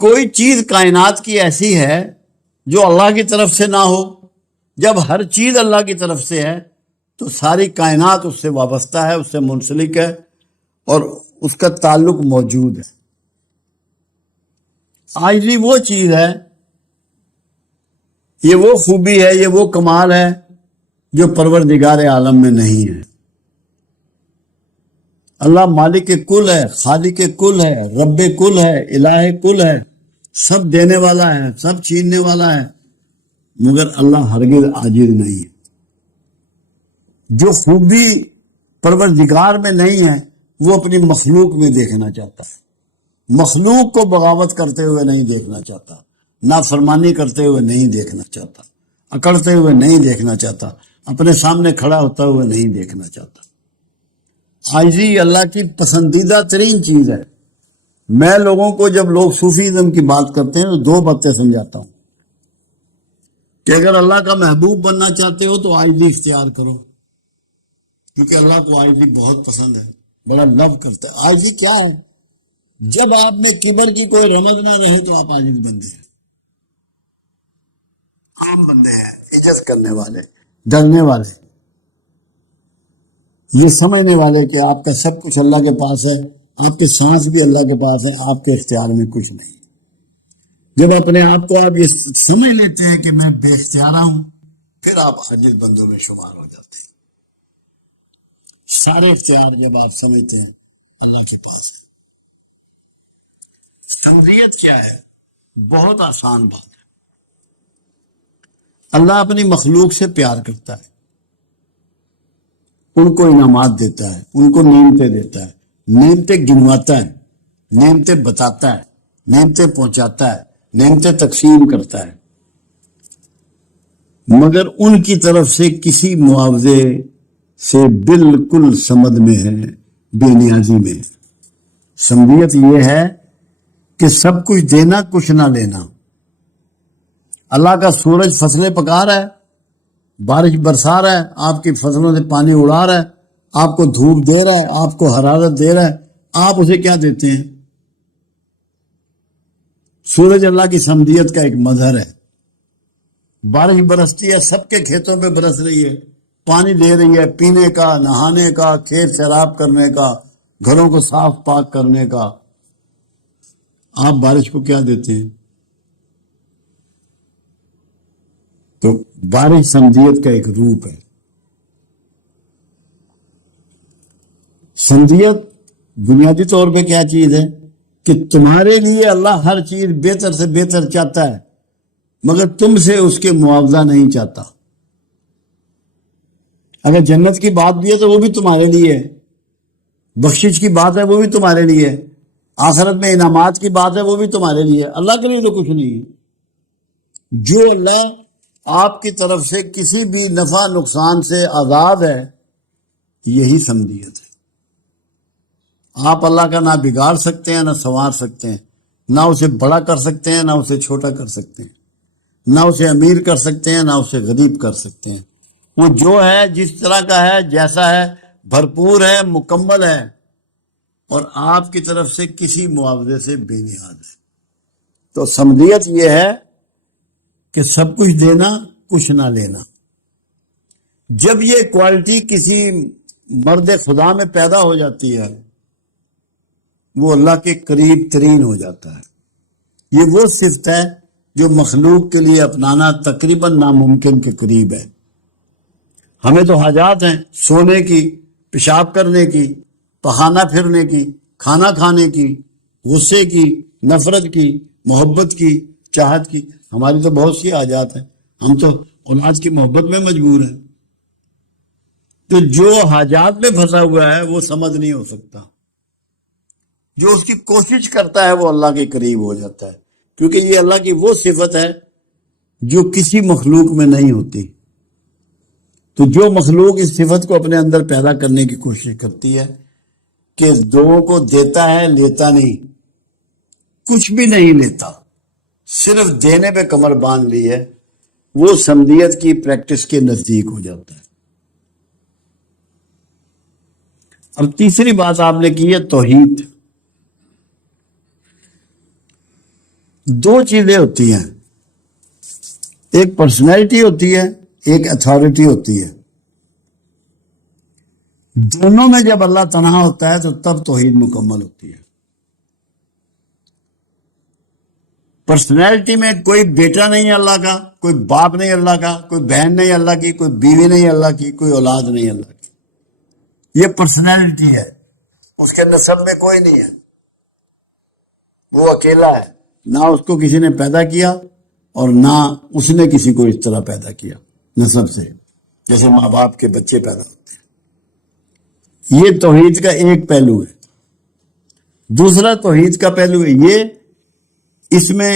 کوئی چیز کائنات کی ایسی ہے جو اللہ کی طرف سے نہ ہو. جب ہر چیز اللہ کی طرف سے ہے تو ساری کائنات اس سے وابستہ ہے، اس سے منسلک ہے اور اس کا تعلق موجود ہے. عاجزی وہ چیز ہے، یہ وہ خوبی ہے، یہ وہ کمال ہے جو پروردگار عالم میں نہیں ہے. اللہ مالک کل ہے، خالق کل ہے، رب کل ہے، الہ کل ہے، سب دینے والا ہے، سب چھیننے والا ہے، مگر اللہ ہرگز عاجز نہیں ہے. جو خوبی پروردگار میں نہیں ہے وہ اپنی مخلوق میں دیکھنا چاہتا ہے. مخلوق کو بغاوت کرتے ہوئے نہیں دیکھنا چاہتا، نافرمانی کرتے ہوئے نہیں دیکھنا چاہتا، اکڑتے ہوئے نہیں دیکھنا چاہتا، اپنے سامنے کھڑا ہوتا ہوئے نہیں دیکھنا چاہتا. عاجزی اللہ کی پسندیدہ ترین چیز ہے. میں لوگوں کو جب لوگ صوفیزم کی بات کرتے ہیں تو دو باتیں سمجھاتا ہوں کہ اگر اللہ کا محبوب بننا چاہتے ہو تو عاجزی اختیار کرو، کیونکہ اللہ کو عاجزی بہت پسند ہے، بڑا لو کرتا ہے. عاجزی کیا ہے؟ جب آپ میں کبر کی کوئی رمز نہ رہے تو آپ عاجز بندے ہیں، عام بندے ہیں، عجز کرنے والے، ڈرنے والے، یہ سمجھنے والے کہ آپ کا سب کچھ اللہ کے پاس ہے، آپ کے سانس بھی اللہ کے پاس ہے، آپ کے اختیار میں کچھ نہیں. جب اپنے آپ کو آپ یہ سمجھ لیتے ہیں کہ میں بے اختیارہ ہوں، پھر آپ عاجز بندوں میں شمار ہو جاتے ہیں. سارے اختیار جب آپ سمجھتے ہیں اللہ کے پاس ہے. سمدیت کیا ہے؟ بہت آسان بات ہے. اللہ اپنی مخلوق سے پیار کرتا ہے، ان کو انعامات دیتا ہے، ان کو نعمتیں دیتا ہے، نعمتیں گنواتا ہے، نعمتیں بتاتا ہے، نعمتیں پہنچاتا ہے، نعمتیں تقسیم کرتا ہے، مگر ان کی طرف سے کسی معاوضے سے بالکل سمد میں ہے، بے نیازی میں. سمدیت یہ ہے کہ سب کچھ دینا، کچھ نہ لینا. اللہ کا سورج فصلیں پکا رہا ہے، بارش برسا رہا ہے، آپ کی فصلوں سے پانی اڑا رہا ہے، آپ کو دھوپ دے رہا ہے، آپ کو حرارت دے رہا ہے، آپ اسے کیا دیتے ہیں؟ سورج اللہ کی سمدیت کا ایک مظہر ہے. بارش برستی ہے، سب کے کھیتوں پہ برس رہی ہے، پانی دے رہی ہے، پینے کا، نہانے کا، کھیت سیراب کرنے کا، گھروں کو صاف پاک کرنے کا. آپ بارش کو کیا دیتے ہیں؟ تو بارش سمدیت کا ایک روپ ہے. سمدیت بنیادی طور پہ کیا چیز ہے کہ تمہارے لیے اللہ ہر چیز بہتر سے بہتر چاہتا ہے، مگر تم سے اس کے معاوضہ نہیں چاہتا. اگر جنت کی بات بھی ہے تو وہ بھی تمہارے لیے ہے، بخشش کی بات ہے وہ بھی تمہارے لیے ہے، آخرت میں انعامات کی بات ہے وہ بھی تمہارے لیے ہے. اللہ کے لیے تو کچھ نہیں ہے. جو اللہ آپ کی طرف سے کسی بھی نفع نقصان سے آزاد ہے، یہی سمدیت ہے. آپ اللہ کا نہ بگاڑ سکتے ہیں، نہ سنوار سکتے ہیں، نہ اسے بڑا کر سکتے ہیں، نہ اسے چھوٹا کر سکتے ہیں، نہ اسے امیر کر سکتے ہیں، نہ اسے غریب کر سکتے ہیں. وہ جو ہے، جس طرح کا ہے، جیسا ہے، بھرپور ہے، مکمل ہے، اور آپ کی طرف سے کسی معاوضے سے بے نیاز ہے. تو سمدیت یہ ہے کہ سب کچھ دینا، کچھ نہ لینا. جب یہ کوالٹی کسی مرد خدا میں پیدا ہو جاتی ہے، وہ اللہ کے قریب ترین ہو جاتا ہے. یہ وہ صفت ہے جو مخلوق کے لیے اپنانا تقریباً ناممکن کے قریب ہے. ہمیں تو حاجات ہیں، سونے کی، پیشاب کرنے کی، پخانہ پھرنے کی، کھانا کھانے کی، غصے کی، نفرت کی، محبت کی، چاہت کی. ہماری تو بہت سی حاجات ہیں، ہم تو اولاد کی محبت میں مجبور ہیں. تو جو حاجات میں پھنسا ہوا ہے وہ سمجھ نہیں ہو سکتا. جو اس کی کوشش کرتا ہے وہ اللہ کے قریب ہو جاتا ہے، کیونکہ یہ اللہ کی وہ صفت ہے جو کسی مخلوق میں نہیں ہوتی. تو جو مخلوق اس صفت کو اپنے اندر پیدا کرنے کی کوشش کرتی ہے کہ دو کو دیتا ہے، لیتا نہیں، کچھ بھی نہیں لیتا، صرف دینے پہ کمر باندھ لی ہے، وہ سمدیت کی پریکٹس کے نزدیک ہو جاتا ہے. اور تیسری بات آپ نے کی ہے توحید. دو چیزیں ہوتی ہیں، ایک پرسنالٹی ہوتی ہے، ایک اتھارٹی ہوتی ہے. دونوں میں جب اللہ تنہا ہوتا ہے تو تب توحید مکمل ہوتی ہے. پرسنالٹی میں کوئی بیٹا نہیں اللہ کا، کوئی باپ نہیں اللہ کا، کوئی بہن نہیں اللہ کی، کوئی بیوی نہیں اللہ کی، کوئی اولاد نہیں اللہ کی. یہ پرسنالٹی ہے، اس کے نسب میں کوئی نہیں ہے، وہ اکیلا ہے، نہ اس کو کسی نے پیدا کیا اور نہ اس نے کسی کو اس طرح پیدا کیا نسب سے، جیسے ماں باپ کے بچے پیدا ہوتے ہیں. یہ توحید کا ایک پہلو ہے. دوسرا توحید کا پہلو ہے یہ، اس میں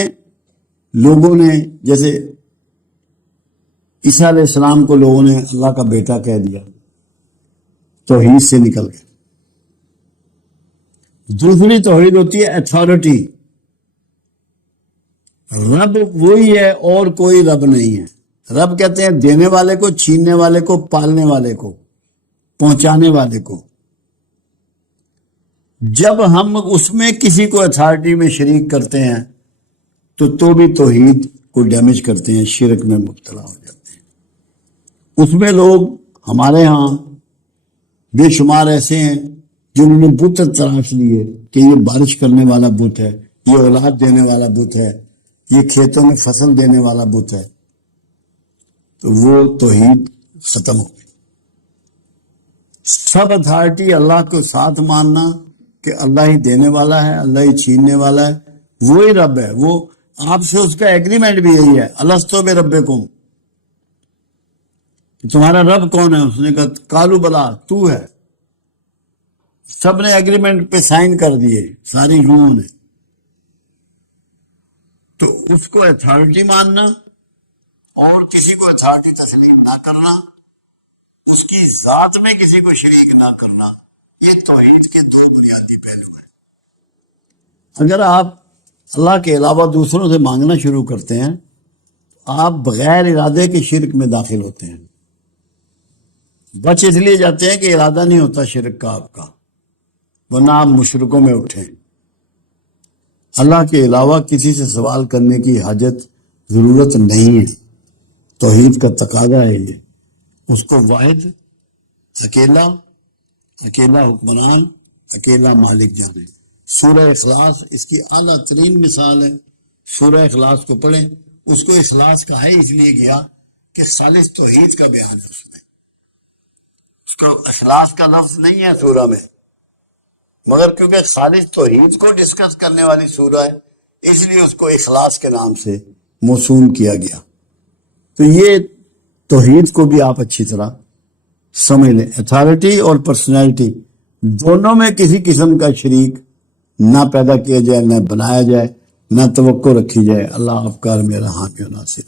لوگوں نے جیسے عیسیٰ علیہ السلام کو لوگوں نے اللہ کا بیٹا کہہ دیا، توحید سے نکل گئے. دوسری توحید ہوتی ہے اتھارٹی. رب وہی ہے اور کوئی رب نہیں ہے. رب کہتے ہیں دینے والے کو، چھیننے والے کو، پالنے والے کو، پہنچانے والے کو. جب ہم اس میں کسی کو اتھارٹی میں شریک کرتے ہیں تو بھی توحید کو ڈیمیج کرتے ہیں، شرک میں مبتلا ہو جاتے ہیں. اس میں لوگ ہمارے ہاں بے شمار ایسے ہیں جنہوں نے بت تراش لیے کہ یہ بارش کرنے والا بت ہے، یہ اولاد دینے والا بت ہے، یہ کھیتوں میں فصل دینے والا بت ہے. تو وہ توحید ختم ہو گئی. سب اتھارٹی اللہ کو ساتھ ماننا کہ اللہ ہی دینے والا ہے، اللہ ہی چھیننے والا ہے، وہی رب ہے. وہ آپ سے اس کا ایگریمنٹ بھی یہی ہے، الستو بربکم، کہ تمہارا رب کون ہے؟ اس نے کہا قالوا بلا، تو ہے. سب نے ایگریمنٹ پہ سائن کر دیے، ساری روح نے. تو اس کو اتھارٹی ماننا اور کسی کو اتھارٹی تسلیم نہ کرنا، اس کی ذات میں کسی کو شریک نہ کرنا، یہ توحید کے دو بنیادی پہلو ہیں. اگر آپ اللہ کے علاوہ دوسروں سے مانگنا شروع کرتے ہیں تو آپ بغیر ارادے کے شرک میں داخل ہوتے ہیں. بچ اس لیے جاتے ہیں کہ ارادہ نہیں ہوتا شرک کا آپ کا، ورنہ آپ مشرکوں میں اٹھیں. اللہ کے علاوہ کسی سے سوال کرنے کی حاجت، ضرورت نہیں ہے. توحید کا تقاضا ہے یہ. اس کو واحد، اکیلا حکمران، اکیلا مالک جانے. سورہ اخلاص اس کی اعلیٰ ترین مثال ہے. سورہ اخلاص کو پڑھیں. اس کو اخلاص کہا اس لیے گیا کہ خالص توحید کا بیان ہے. اس میں اس کو اخلاص کا لفظ نہیں ہے سورہ میں، مگر کیونکہ خالص توحید کو ڈسکس کرنے والی سورہ ہے اس لیے اس کو اخلاص کے نام سے موسوم کیا گیا. تو یہ توحید کو بھی آپ اچھی طرح سمجھ لیں. اتھارٹی اور پرسنالٹی دونوں میں کسی قسم کا شریک نہ پیدا کیا جائے، نہ بنایا جائے، نہ توقع رکھی جائے. اللہ آپ کا میرا حامی و ناصر.